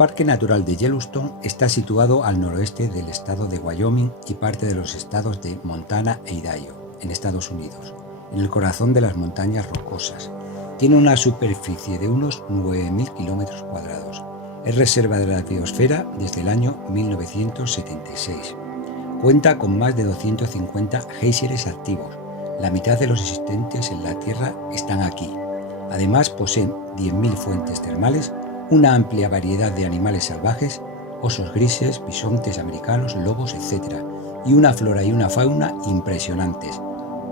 Parque Natural de Yellowstone está situado al noroeste del estado de Wyoming y parte de los estados de Montana e Idaho, en Estados Unidos, en el corazón de las montañas rocosas. Tiene una superficie de unos 9.000 kilómetros cuadrados. Es reserva de la biosfera desde el año 1976. Cuenta con más de 250 géiseres activos. La mitad de los existentes en la Tierra están aquí. Además, poseen 10.000 fuentes termales, una amplia variedad de animales salvajes, osos grises, bisontes americanos, lobos, etc. y una flora y una fauna impresionantes.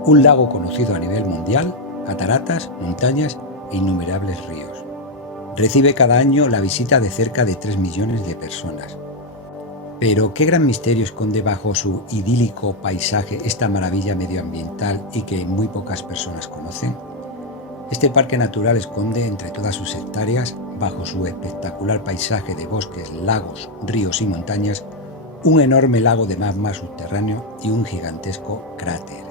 Un lago conocido a nivel mundial, cataratas, montañas e innumerables ríos. Recibe cada año la visita de cerca de 3 millones de personas. Pero, ¿qué gran misterio esconde bajo su idílico paisaje esta maravilla medioambiental y que muy pocas personas conocen? Este parque natural esconde entre todas sus hectáreas, bajo su espectacular paisaje de bosques, lagos, ríos y montañas, un enorme lago de magma subterráneo y un gigantesco cráter.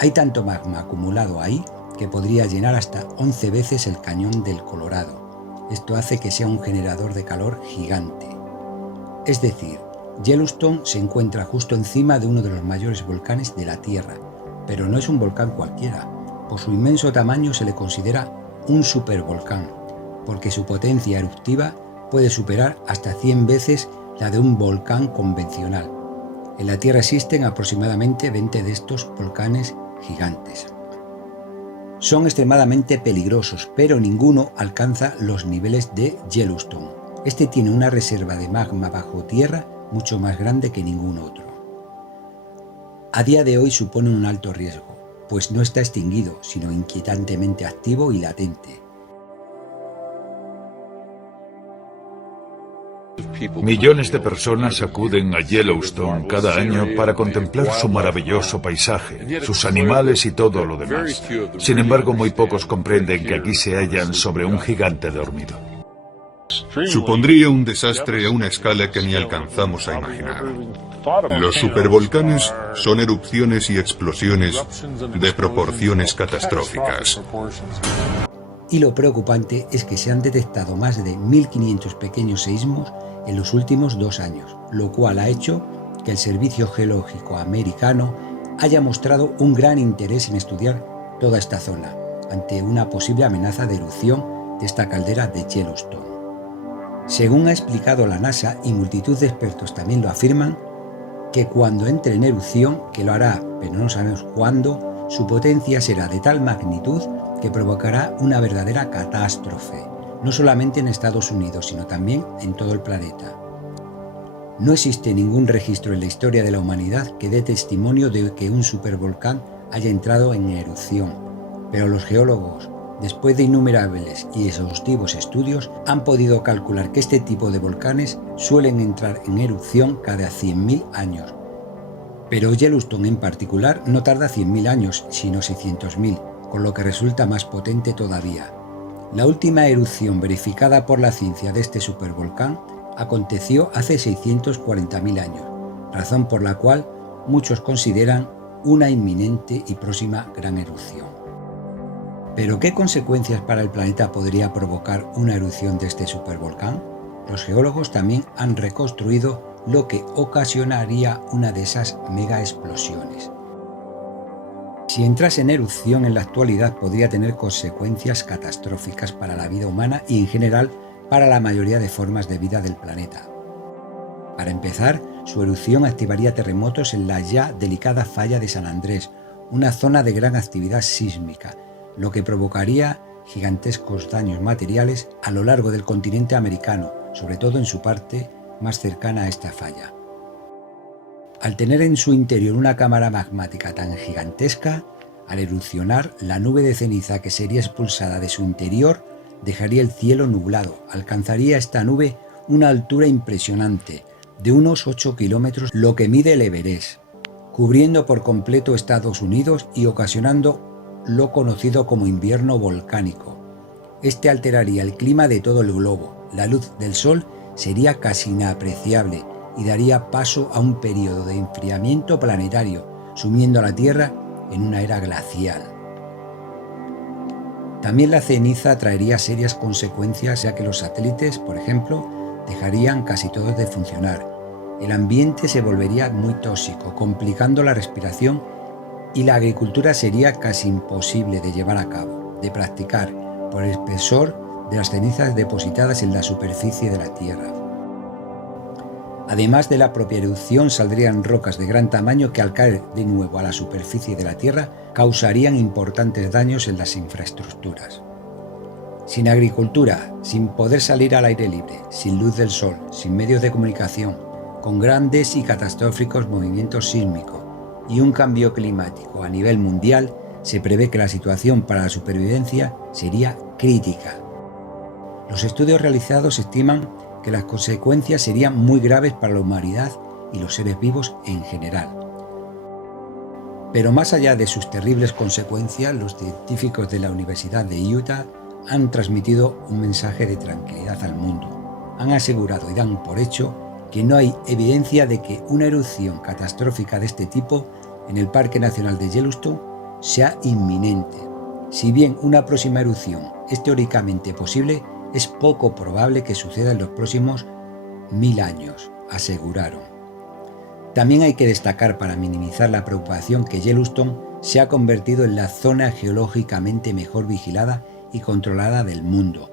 Hay tanto magma acumulado ahí que podría llenar hasta 11 veces el cañón del Colorado. Esto hace que sea un generador de calor gigante. Es decir, Yellowstone se encuentra justo encima de uno de los mayores volcanes de la Tierra, pero no es un volcán cualquiera. Por su inmenso tamaño se le considera un supervolcán, porque su potencia eruptiva puede superar hasta 100 veces la de un volcán convencional. En la Tierra existen aproximadamente 20 de estos volcanes gigantes. Son extremadamente peligrosos, pero ninguno alcanza los niveles de Yellowstone. Este tiene una reserva de magma bajo tierra mucho más grande que ningún otro. A día de hoy supone un alto riesgo, pues no está extinguido, sino inquietantemente activo y latente. Millones de personas acuden a Yellowstone cada año para contemplar su maravilloso paisaje, sus animales y todo lo demás. Sin embargo, muy pocos comprenden que aquí se hallan sobre un gigante dormido. Supondría un desastre a una escala que ni alcanzamos a imaginar. Los supervolcanes son erupciones y explosiones de proporciones catastróficas. Y lo preocupante es que se han detectado más de 1.500 pequeños seísmos en los últimos 2 años, lo cual ha hecho que el Servicio Geológico Americano haya mostrado un gran interés en estudiar toda esta zona, ante una posible amenaza de erupción de esta caldera de Yellowstone. Según ha explicado la NASA, y multitud de expertos también lo afirman, que cuando entre en erupción, que lo hará, pero no sabemos cuándo, su potencia será de tal magnitud que provocará una verdadera catástrofe, no solamente en Estados Unidos, sino también en todo el planeta. No existe ningún registro en la historia de la humanidad que dé testimonio de que un supervolcán haya entrado en erupción, pero los geólogos, después de innumerables y exhaustivos estudios, han podido calcular que este tipo de volcanes suelen entrar en erupción cada 100.000 años. Pero Yellowstone en particular no tarda 100.000 años, sino 600.000, con lo que resulta más potente todavía. La última erupción verificada por la ciencia de este supervolcán aconteció hace 640.000 años, razón por la cual muchos consideran una inminente y próxima gran erupción. ¿Pero qué consecuencias para el planeta podría provocar una erupción de este supervolcán? Los geólogos también han reconstruido lo que ocasionaría una de esas mega explosiones. Si entrase en erupción en la actualidad podría tener consecuencias catastróficas para la vida humana y en general para la mayoría de formas de vida del planeta. Para empezar, su erupción activaría terremotos en la ya delicada falla de San Andrés, una zona de gran actividad sísmica, lo que provocaría gigantescos daños materiales a lo largo del continente americano, sobre todo en su parte más cercana a esta falla. Al tener en su interior una cámara magmática tan gigantesca, al erupcionar, la nube de ceniza que sería expulsada de su interior dejaría el cielo nublado. Alcanzaría esta nube una altura impresionante, de unos 8 kilómetros, lo que mide el Everest, cubriendo por completo Estados Unidos y ocasionando lo conocido como invierno volcánico. Este alteraría el clima de todo el globo. La luz del sol sería casi inapreciable y daría paso a un periodo de enfriamiento planetario, sumiendo a la Tierra en una era glacial. También la ceniza traería serias consecuencias, ya que los satélites, por ejemplo, dejarían casi todos de funcionar. El ambiente se volvería muy tóxico, complicando la respiración, y la agricultura sería casi imposible de llevar a cabo, de practicar, por el espesor de las cenizas depositadas en la superficie de la Tierra. Además de la propia erupción, saldrían rocas de gran tamaño que al caer de nuevo a la superficie de la Tierra causarían importantes daños en las infraestructuras. Sin agricultura, sin poder salir al aire libre, sin luz del sol, sin medios de comunicación, con grandes y catastróficos movimientos sísmicos y un cambio climático a nivel mundial, se prevé que la situación para la supervivencia sería crítica. Los estudios realizados estiman que las consecuencias serían muy graves para la humanidad y los seres vivos en general. Pero más allá de sus terribles consecuencias, los científicos de la Universidad de Utah han transmitido un mensaje de tranquilidad al mundo. Han asegurado y dan por hecho que no hay evidencia de que una erupción catastrófica de este tipo en el Parque Nacional de Yellowstone sea inminente. Si bien una próxima erupción es teóricamente posible, es poco probable que suceda en los próximos 1000 años, aseguraron. También hay que destacar, para minimizar la preocupación, que Yellowstone se ha convertido en la zona geológicamente mejor vigilada y controlada del mundo.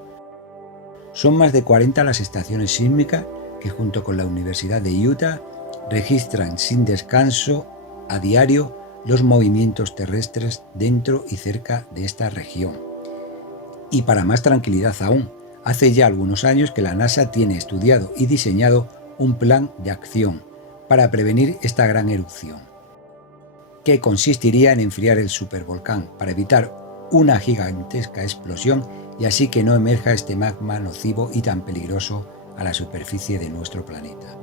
Son más de 40 las estaciones sísmicas que, junto con la Universidad de Utah, registran sin descanso a diario los movimientos terrestres dentro y cerca de esta región. Y para más tranquilidad aún, hace ya algunos años que la NASA tiene estudiado y diseñado un plan de acción para prevenir esta gran erupción, que consistiría en enfriar el supervolcán para evitar una gigantesca explosión y así que no emerja este magma nocivo y tan peligroso a la superficie de nuestro planeta.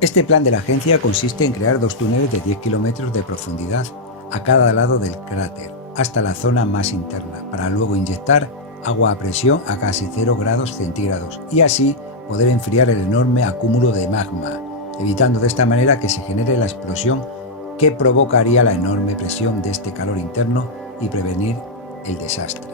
Este plan de la agencia consiste en crear 2 túneles de 10 kilómetros de profundidad a cada lado del cráter, hasta la zona más interna, para luego inyectar agua a presión a casi 0 grados centígrados y así poder enfriar el enorme acúmulo de magma, evitando de esta manera que se genere la explosión que provocaría la enorme presión de este calor interno y prevenir el desastre.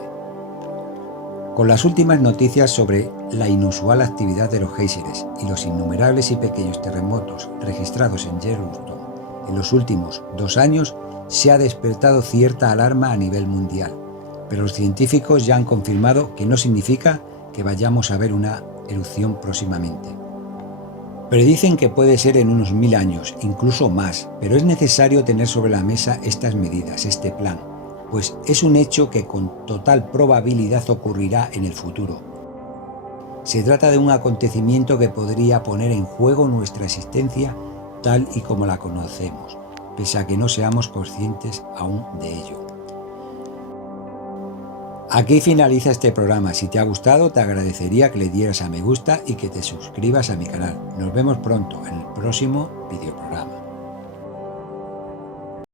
Con las últimas noticias sobre la inusual actividad de los géiseres y los innumerables y pequeños terremotos registrados en Yellowstone en los últimos 2 años, se ha despertado cierta alarma a nivel mundial, pero los científicos ya han confirmado que no significa que vayamos a ver una erupción próximamente. Predicen que puede ser en unos 1000 años, incluso más, pero es necesario tener sobre la mesa estas medidas, este plan, pues es un hecho que con total probabilidad ocurrirá en el futuro. Se trata de un acontecimiento que podría poner en juego nuestra existencia tal y como la conocemos, pese a que no seamos conscientes aún de ello. Aquí finaliza este programa. Si te ha gustado, te agradecería que le dieras a me gusta y que te suscribas a mi canal. Nos vemos pronto en el próximo videoprograma.